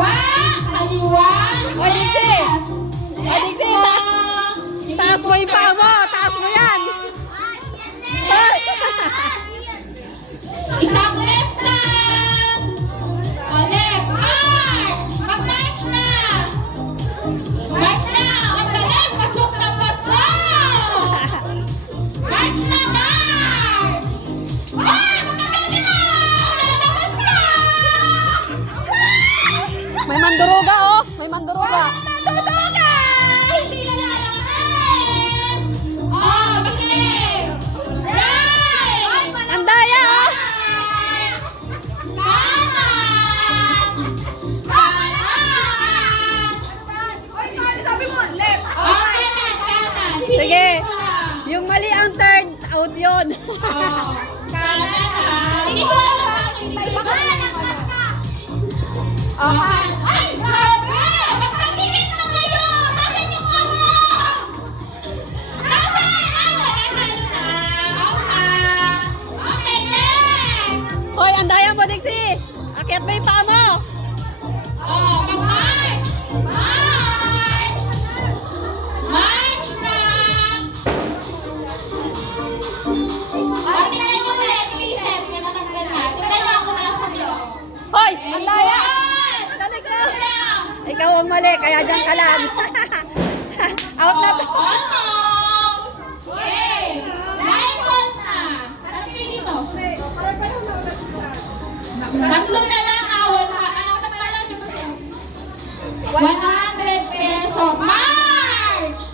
Kaliwa! Kaliwa! O, Dixie! O, Dixie! Taas mo yung paa mo! Taas mo yan! Isang left lang! O, left! March! Mag-march na! March na! On the left! Pasok na pasok! March na! March! Ay! Magkakali na! Lalabas na! May manduruga, oh! May manduruga! Manduruga! Hindi na lalakarin! Oh, makinig! Right! Ang daya, oh! Kanan! Kanan! Sabi mo, left. Oh, kanan, kanan. Sige. Sinihin mo lang. Yung mali ang turn, out yun. Oh, kanan ha. Hindi ko alam bakit hindi ko alam. Okay. Ay, grabe! Magpagkilit na kayo! Nasaan yung ano? Nasaan? Ay, wala tayo na. Okay. Okay, next! Hoy, ang daya mo, Dixie! Akyat mo yung paa mo! Oh, mag-march! March! March na! Oh, tingnan nyo ulit. Reset. May natanggal na. Tingnan nyo ako nasa vlog. Hoy, ang daya! Dali ka! Ikaw ang mali, kaya dyan ka lang. Out na to. Almost! Okay! Nine holes na. Napili dito. Tatlo na lang ha. Tagpalang dito siya. 100 pesos. March!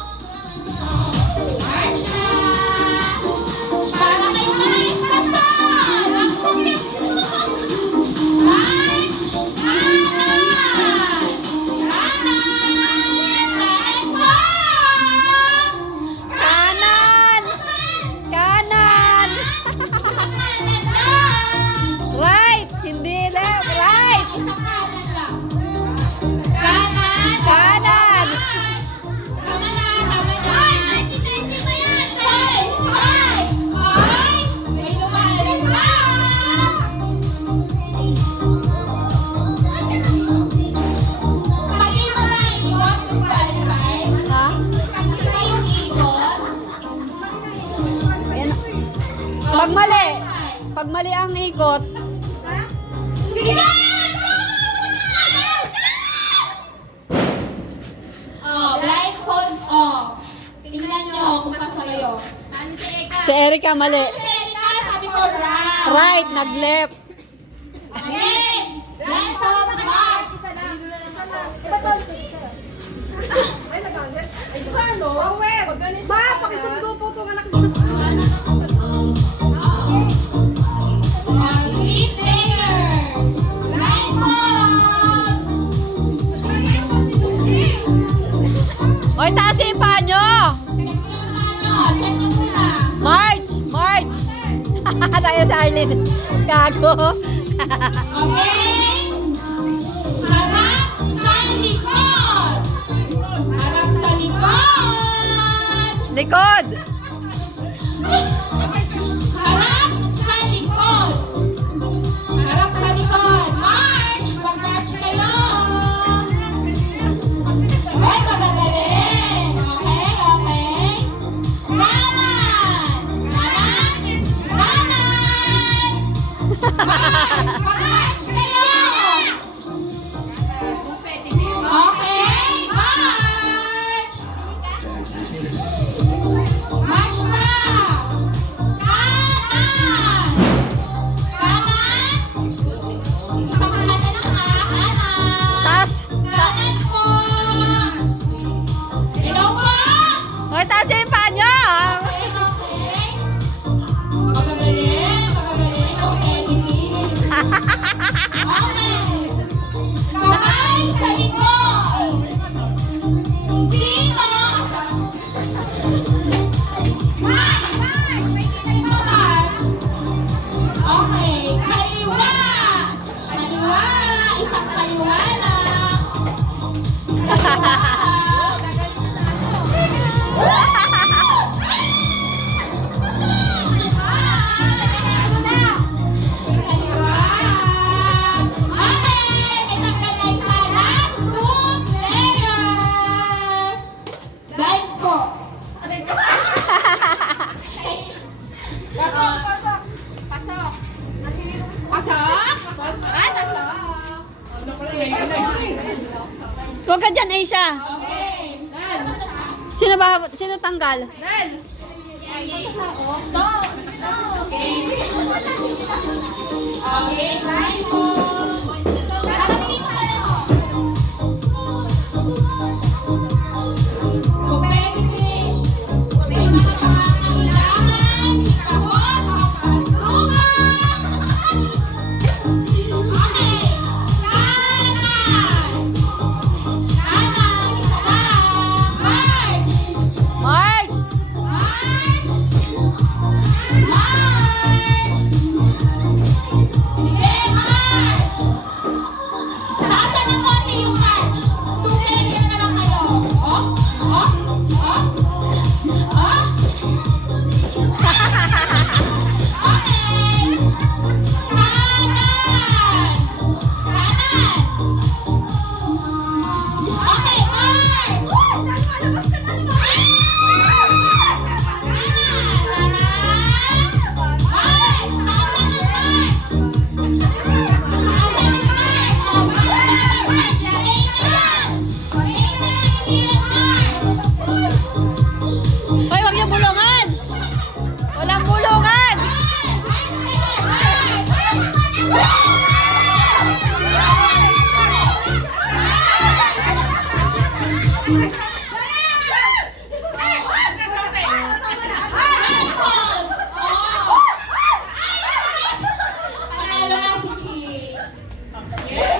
March na! Para kayo mga iskatan! Ang kumit! March! Kanan! Kanan! Kanan po! Kanan! Kanan! Isang kanan lang! Right! Hindi left! Right! Isang kanan lang. Kanan. Kanan. Tama na, tama na. Ay, hindi ba yan? Ay, ay, ay. May lumalag pa. Mali mo ba iikot kung saan, right? Ha? Sino yung ikot? Ayan. Pag mali, pag mali ang ikot, Sige na! Oh, blindfolds off. Tingnan nyo kung pasa kayo. si Erica mali. Kasi Erika, sabi ko right. Right, nag-left. Again, blindfolds march. Ay, nagalit. Ay, Carlo. Oh, wait. Ma, pakisundo po itong anak mo. All three players. Blindfolds. Hoy, taas yung paa nyo! Check nyo ano. Check nyo muna. March! March! Tayo si Arlene. Gago. Okay? Harap sa likod. Harap sa likod. Likod! Harap sa likod. Harap sa likod. March! Mag-march kayo. Ay, magagaling. Okay, okay. Kanan! Kanan! Kanan! March! Mag-march kayo! Okay, march! March na! Kanan! Kanan! Isang kanan lang ha, kanan! Taas! Kanan po! Hello po! Hoy, taas yung paa nyo! Okay, okay. Magagaling, magagaling. Okay, editing. Huwag ka dyan, Aisha. Okay. Sino tanggal? Okay. Okay, try mo. Nakatingin ka na mo. Kung pwede, may mga pangangailangan, kahon, luha. Okay. Kanan, isa lang. March. March! March! March! Sige, march! Taasan ng konti yung march. 2 player na lang kayo. Oh? Oh? Oh? Oh? Okay! Kanan! Kanan! Okay, march! Hoy, huwag niyo bulungan! Walang bulungan! Panalo na si Chi. Yes!